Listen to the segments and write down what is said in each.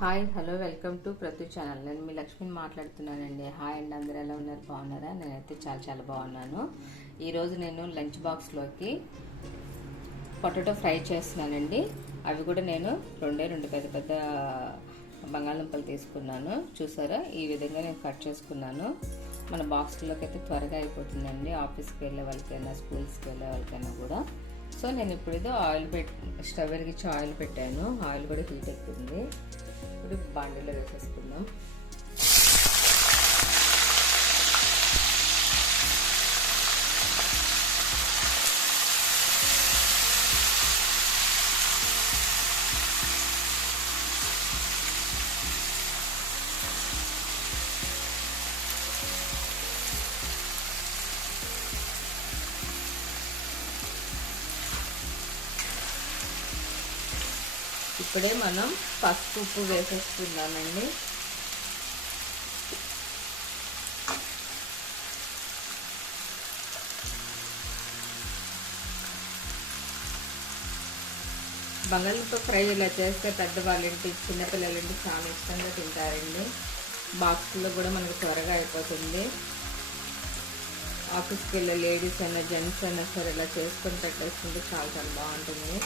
Hi hello welcome to ప్రతి channel. నేను మీ లక్ష్మిని మాట్లాడుతున్నానండి. హాయ్ అండి, అందరూ ఎలా ఉన్నారు? బాగున్నారా? నేనైతే చాలా బాగున్నాను. ఈరోజు నేను లంచ్ బాక్స్లోకి పొటాటో ఫ్రై చేస్తున్నానండి. అవి కూడా నేను రెండు పెద్ద బంగాళదుంపలు తీసుకున్నాను. చూసారా, ఈ విధంగా నేను కట్ చేసుకున్నాను. మన బాక్స్లోకి అయితే త్వరగా అయిపోతుందండి, ఆఫీస్కి వెళ్ళే వాళ్ళకైనా స్కూల్స్కి వెళ్ళే వాళ్ళకైనా కూడా. సో నేను ఇప్పుడు ఇది స్టవ్ వెలిగించి ఆయిల్ పెట్టాను. ఆయిల్ కూడా హీట్ ఎక్కుతుంది. ఇప్పుడు బాండీలో వేసేసుకుందాం. ఇప్పుడే మనం పసుపు ఉప్పు వేసేసుకుందామండి. బంగాళదుంప ఫ్రై ఇలా చేస్తే పెద్దవాళ్ళంటి చిన్నపిల్లలంటి చాలా ఇష్టంగా తింటారండి. బాక్స్లో కూడా మనకు త్వరగా అయిపోతుంది. ఆఫీస్కి వెళ్ళే లేడీస్ అయినా జెంట్స్ అయినా సరే ఇలా చేసుకొని పెట్టేసుకుంటే చాలా బాగుంటుంది.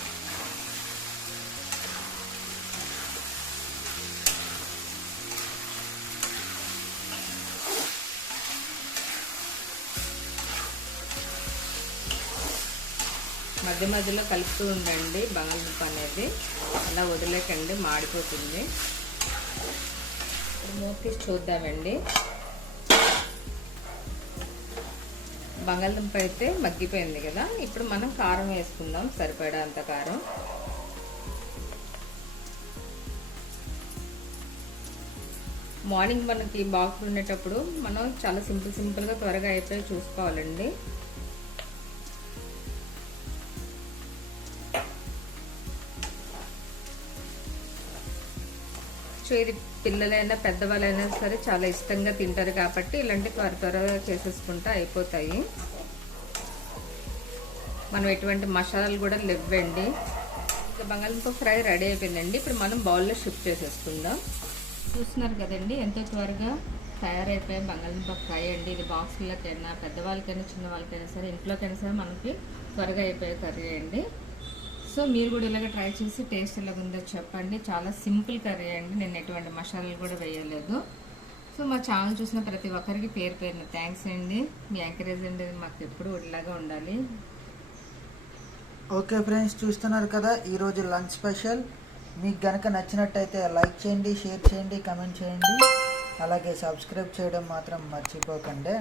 మధ్య మధ్యలో కలుపుతూ ఉండండి. బంగాళదుంప అనేది అలా వదిలేకండి, మాడిపోతుంది. మూత తీసి చూద్దామండి. బంగాళదుంప అయితే మగ్గిపోయింది కదా. ఇప్పుడు మనం కారం వేసుకుందాం, సరిపడా అంత కారం. మార్నింగ్ మనకి బాక్స్ ఉండేటప్పుడు మనం చాలా సింపుల్గా త్వరగా అయిపోయి చూసుకోవాలండి. సో ఇది పిల్లలైనా పెద్దవాళ్ళైనా సరే చాలా ఇష్టంగా తింటారు కాబట్టి ఇలాంటి త్వరగా చేసేసుకుంటా అయిపోతాయి. మనం ఎటువంటి మసాలాలు కూడా లేవండి. ఇంకా బంగాళదుంప ఫ్రై రెడీ అయిపోయిందండి. ఇప్పుడు మనం బౌల్లో షిఫ్ట్ చేసేసుకుందాం. చూస్తున్నారు కదండి, ఎంతో త్వరగా తయారైపోయే బంగాళదుంప ఫ్రై అండి. ఇది బాక్స్లకైనా పెద్దవాళ్ళకైనా చిన్న వాళ్ళకైనా సరే ఇంట్లోకైనా సరే మనకి త్వరగా అయిపోయే కర్రీ అండి. సో మీరు కూడా ఇలాగ ట్రై చేసి టేస్ట్ ఎలాగుందో చెప్పండి. చాలా సింపుల్ కర్రీ అండి. నేను ఎటువంటి మసాలాలు కూడా వేయలేదు. సో మా ఛానల్ చూసిన ప్రతి ఒక్కరికి పేరున థ్యాంక్స్ అండి. మీ ఎంకరేజ్ అండి మాకు ఎప్పుడు ఇలాగా ఉండాలి. ఓకే ఫ్రెండ్స్, చూస్తున్నారు కదా ఈరోజు లంచ్ స్పెషల్. మీకు కనుక నచ్చినట్టయితే లైక్ చేయండి, షేర్ చేయండి, కమెంట్ చేయండి. అలాగే సబ్స్క్రైబ్ చేయడం మాత్రం మర్చిపోకండి.